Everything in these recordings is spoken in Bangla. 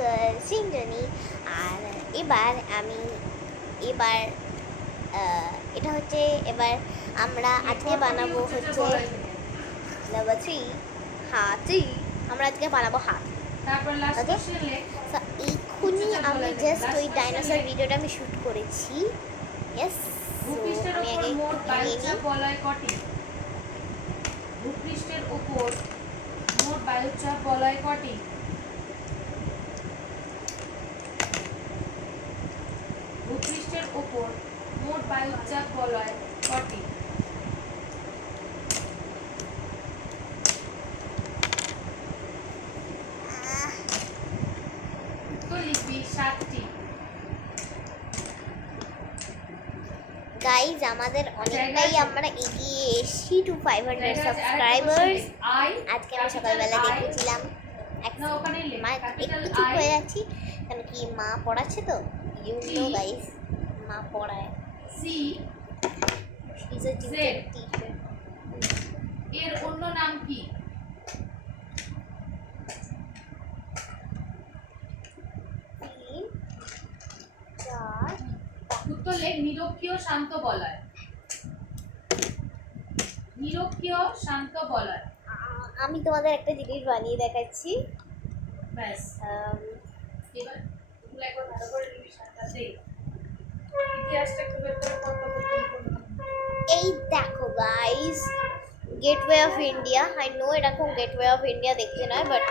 গার্ল সিঞ্জনি। আর এবার এটা হচ্ছে এবার আমরা আজকে বানাবো হচ্ছে নাম্বার 3 হাতি। আমরা আজকে বানাবো হাত। ওকে, তো এক্ষুনি আমি জাস্ট ওই ডাইনোসর ভিডিওটা আমি শ্যুট করেছি। ইয়েস, আমি আগে মোট নিয়ে নিই। বলয় কটি? ভূপৃষ্ঠের উপর মোট বায়ুচাপ বলয় কটি? ভূপৃষ্ঠের উপর মোট বায়ুচাপ বলয় কটি? তো লিখবি 7টি। গাইজ আমাদের অনেকটাই আমরা এগিয়ে এসেছি টু 500 সাবস্ক্রাইবার্স। আজকে আমি সকালবেলা দেখেছিলাম মা একটু চুপ হয়ে যাচ্ছি কেন কি মা পড়াচ্ছে তো, ইউ নো গাইজ, মা পড়ায়। She is a teacher. এর অন্য নাম কি? উত্তর লেখ নিরক্ষীয় শান্ত বলয়। নিরক্ষীয় শান্ত বলয়। আমি তোমাদের একটা জিনিস বানিয়ে দেখাচ্ছি। ব্যাস, এবার এগুলো একবার ভালো করে নিবি সাথে। ইতিহাসটা একটু বের করে এই দেখো guys, gateway of India. I know এরকম গেটওয়ে অফ ইন্ডিয়া দেখতে নয়, বাট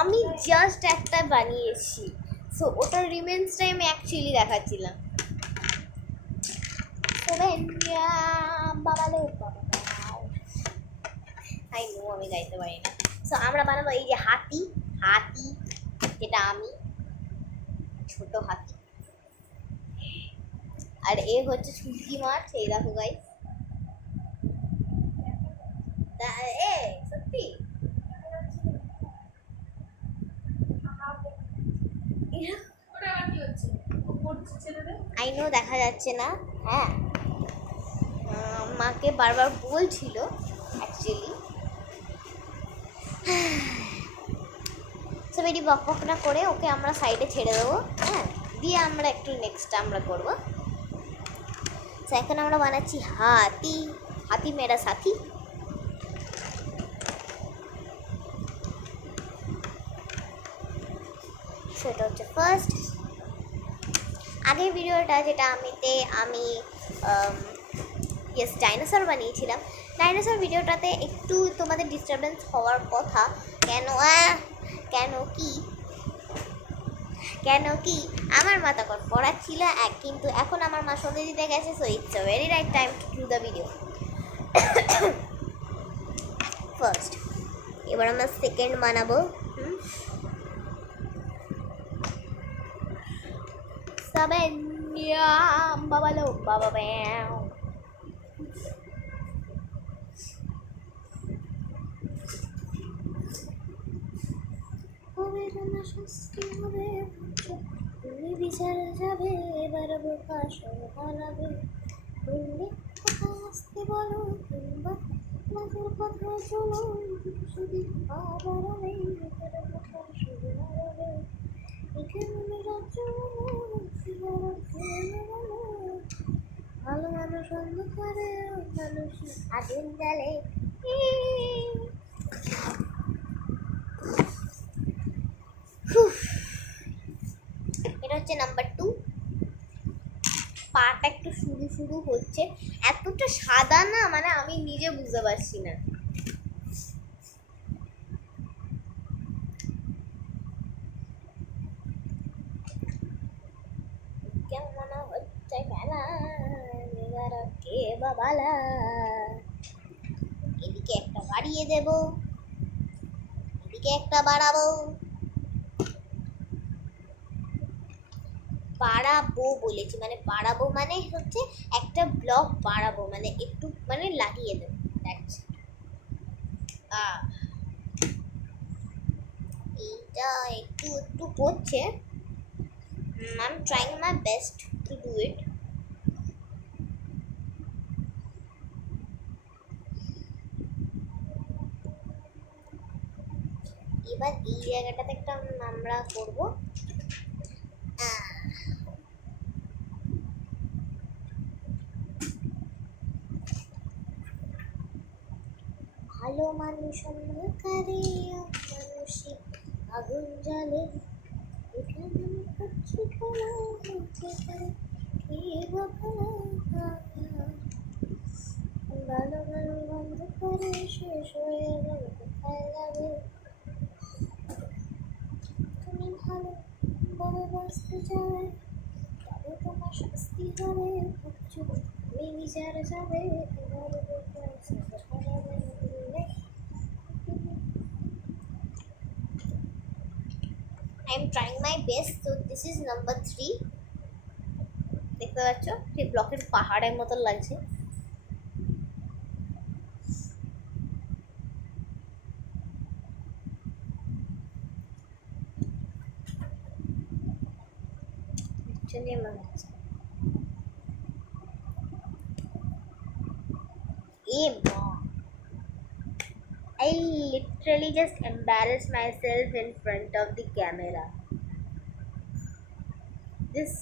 আমি জাস্ট একটা বানিয়েছি। সো ওটার রিমেন্সটাই আমি অ্যাকচুয়ালি দেখাচ্ছিলাম। আই নো আমি গাইতে পারি না। সো আমরা বানাবো এই যে হাতি। হাতি যেটা আমি, ছোট হাতি। আর এ হচ্ছে শুটকি মাছ। এই দেখো গাইস, সত্যি আই নো দেখা যাচ্ছে না। হ্যাঁ, মাকে বারবার বলছিল অ্যাকচুয়ালি। সব এটি বক না করে ওকে আমরা সাইডে ছেড়ে দেবো। হ্যাঁ, দিয়ে আমরা একটু নেক্সট আমরা করবো। তো এখন আমরা বানাচ্ছি হাতি। হাতি মেরা সাথী। সেটা হচ্ছে ফার্স্ট। আগের ভিডিওটা যেটা আমি ইয়েস ডাইনোসর বানিয়েছিলাম। ডাইনোসর ভিডিওটাতে একটু তোমাদের ডিস্টারবেন্স হওয়ার কথা। কেন কি আমার মা তখন পড়াচ্ছিল কিন্তু এখন আমার মা সন্ধে দিতে গেছে। So it's a very right time to do the video. First, এবার আমরা সেকেন্ড বানাবো। বাবালো বাবা ব্যাও। তুমি বিচারে যাবে এবার বোকা সহালাবে। তুমি কথা আসতে বলো কিংবা মাঝের কথা চলো, যদি আবার নেই ভিতরে কথা শুরু হবে। এখানে রাজ্য ভালো মানুষ অন্ধকারে, মানুষ আগুন জ্বালে। এটা হচ্ছে নাম্বার 2। পাটা একটু শুরু শুরু হচ্ছে, এতটা সাদা না মানে আমি নিজে বুঝতে পারছি না। কেমন হচ্ছে খেলা কে বাবালা। এদিকে একটা বাড়িয়ে দেব, এদিকে একটা বাড়াবো। বাড়াবো বলেছি, মানে বাড়াবো মানে হচ্ছে একটা ব্লক বাড়াবো, মানে একটু মানে লাগিয়ে দেবো। এইটা একটু একটু করছে। I am trying my best to do it. এবার এবার এই জায়গাটাতে একটা আমরা করব ভালো মানুষ অন্ধকারে মানুষই আগুন জ্বালে এখানে করছি খেলা কে বাবা ভালো ভালো বন্ধ করে শেষ হয়ে গেল কোথায় যাবে তুমি ভালো বড় বাঁচতে চাই তবে তোমার শাস্তি হবে ভাবছো তুমি বিচার যাবে I am trying my best. So this is number 3. দেখতে পাচ্ছ সেই ব্লকের পাহাড়ের মতো লাগছে। चलिए मैं I literally just embarrassed myself in front of the camera. This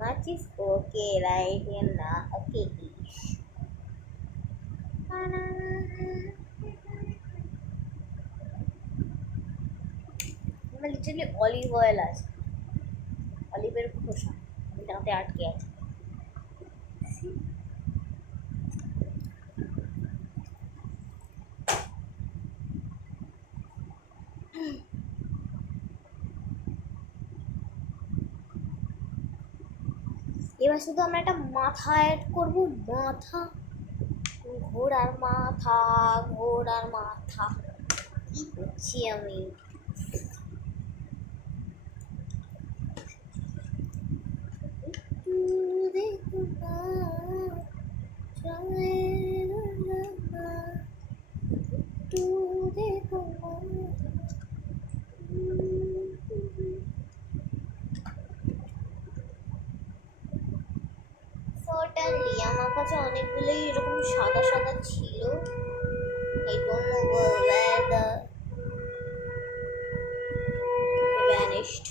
much is okay, right? And okay. मैं लिटरली ऑलिव ऑयल आज অলিভের খোসা দাঁতে আটকে আছে। এবার শুধু আমরা একটা মাথা অ্যাড করবো, মাথা ঘোড়ার মাথা ঘোড়ার মাথা। কি করছি আমি? সার্টেনলি আমার কাছে অনেকগুলোই এরকম সাদা সাদা ছিল। I don't know where the vanished.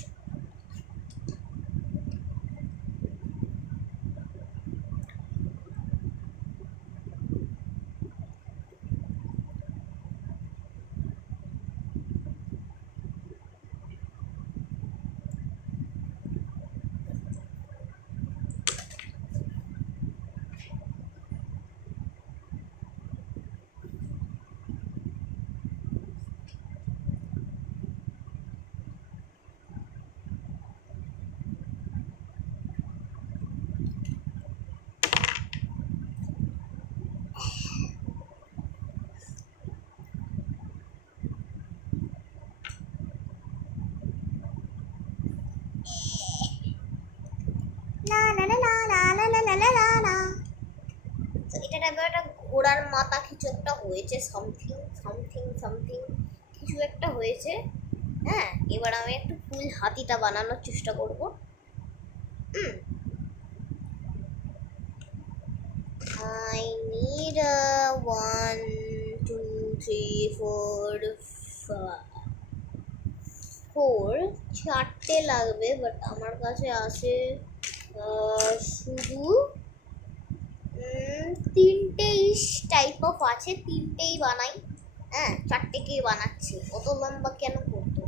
এটা টাইপের একটা ঘোড়ার মাথা কিছু একটা হয়েছে, সামথিং সামথিং সামথিং কিছু একটা হয়েছে। হ্যাঁ, এবার আমি একটু ফুল হাতিটা বানানোর চেষ্টা করব। I need 1 2 3 4 4 লাগবে, বাট আমার কাছে আছে শুধু 3টে টাইপ অফ আছে, 3টেই বানাই। হ্যাঁ, 4টেকেই বানাচ্ছি, অত লম্বা কেন করতো?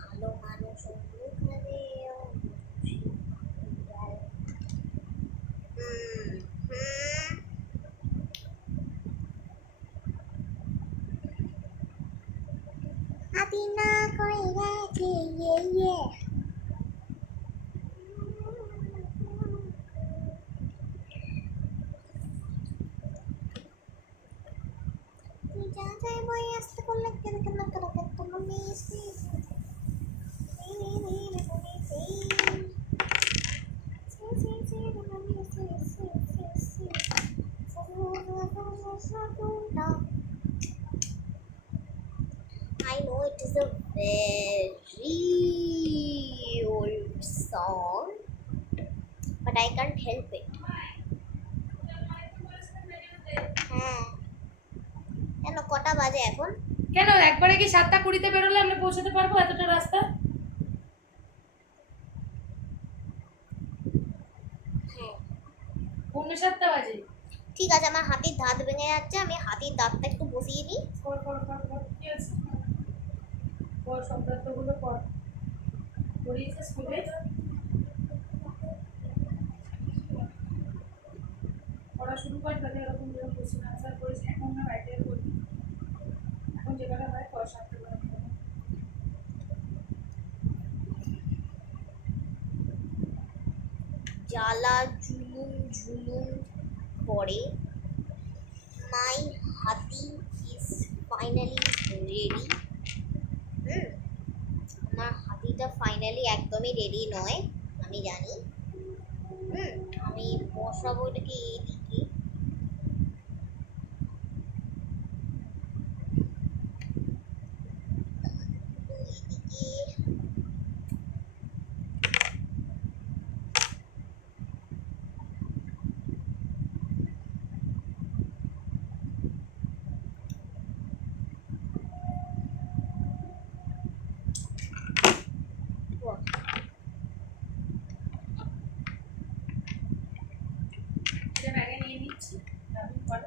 ভালো মানুষ হাতি না করে গেছে voy hasta con la que no creo que tomo mis I know it is a very old song, I can't help it. হ্যাঁ, কেন কটা বাজে এখন? কেন একবারে কি 7:20 বেরোলে আমরা পৌঁছাতে পারবো এতটা রাস্তা? হ্যাঁ, 7:45 বাজে। ঠিক আছে, আমার হাতির দাঁত ভেঙে যাচ্ছে, আমি হাতির দাঁতটা একটু বসিয়ে নিই। কর কি আছে? কর শব্দগুলো কর। পড়িয়েছে স্কুলে? পড়া শুরু কর, তাহলে এরকম কোশ্চেন আনসার করিস। এখন না বাইরে করবি, এখন যেভাবে হয় কর শব্দগুলো। জ্বালা জুলুম ঝুলুম পড়ে, মাই হাতি ইজ ফাইনালি রেডি। আমার হাতিটা ফাইনালি একদমই রেডি নয়, আমি জানি। আমি বসাবো এটাকে এইদিকে। এটা ব্যাগে নিয়ে নিচ্ছি, আমি পরে।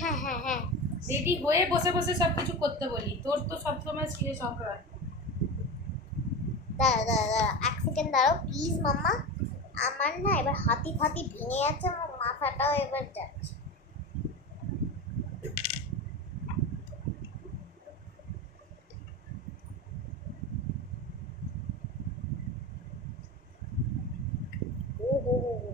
হ্যাঁ হ্যাঁ হ্যাঁ, রেডি হয়ে বসে বসে সবকিছু করতে বলি, তোর তো সবসময় ছিঁড়ে সংক্রান্ত। দাঁড়া দাঁড়া দাঁড়া, এক সেকেন্ড দাঁড়াও প্লিজ মাম্মা। আমার না এবার হাতি ফাতি ভেঙে যাচ্ছে, আমার মাথাটাও এবার যাচ্ছে। ও হো হো হো,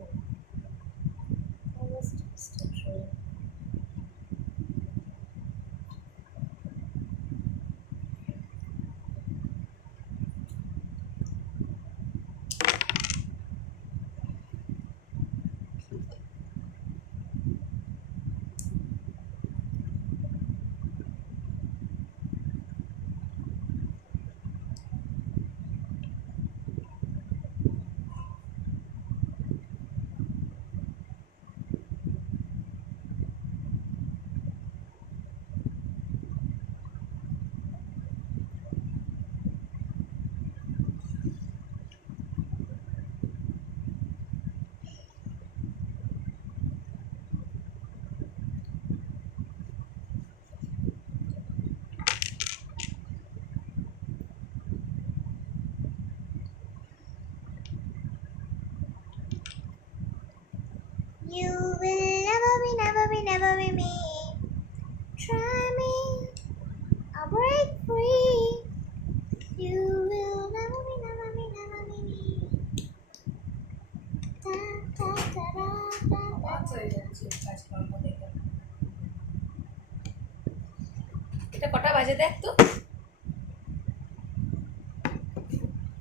You will never be me. Try me, I'll break free. You will never be me. Da, da, da, da, da, da. হয়ে যাচ্ছে কাজকর্ম দেখে। এটা কটা বাজে দেখ তো,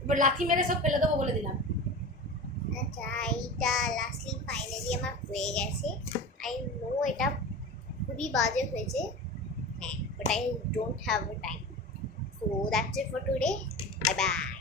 এবার লাথি মেরে সব ফেলে দেবো বলে দিলাম। আচ্ছা, এইটা লাস্টলি ফাইনালি আমার হয়ে গেছে। আই নো এটা খুবই বাজে হয়েছে, হ্যাঁ, but I don't have a time. So that's it for today, bye bye.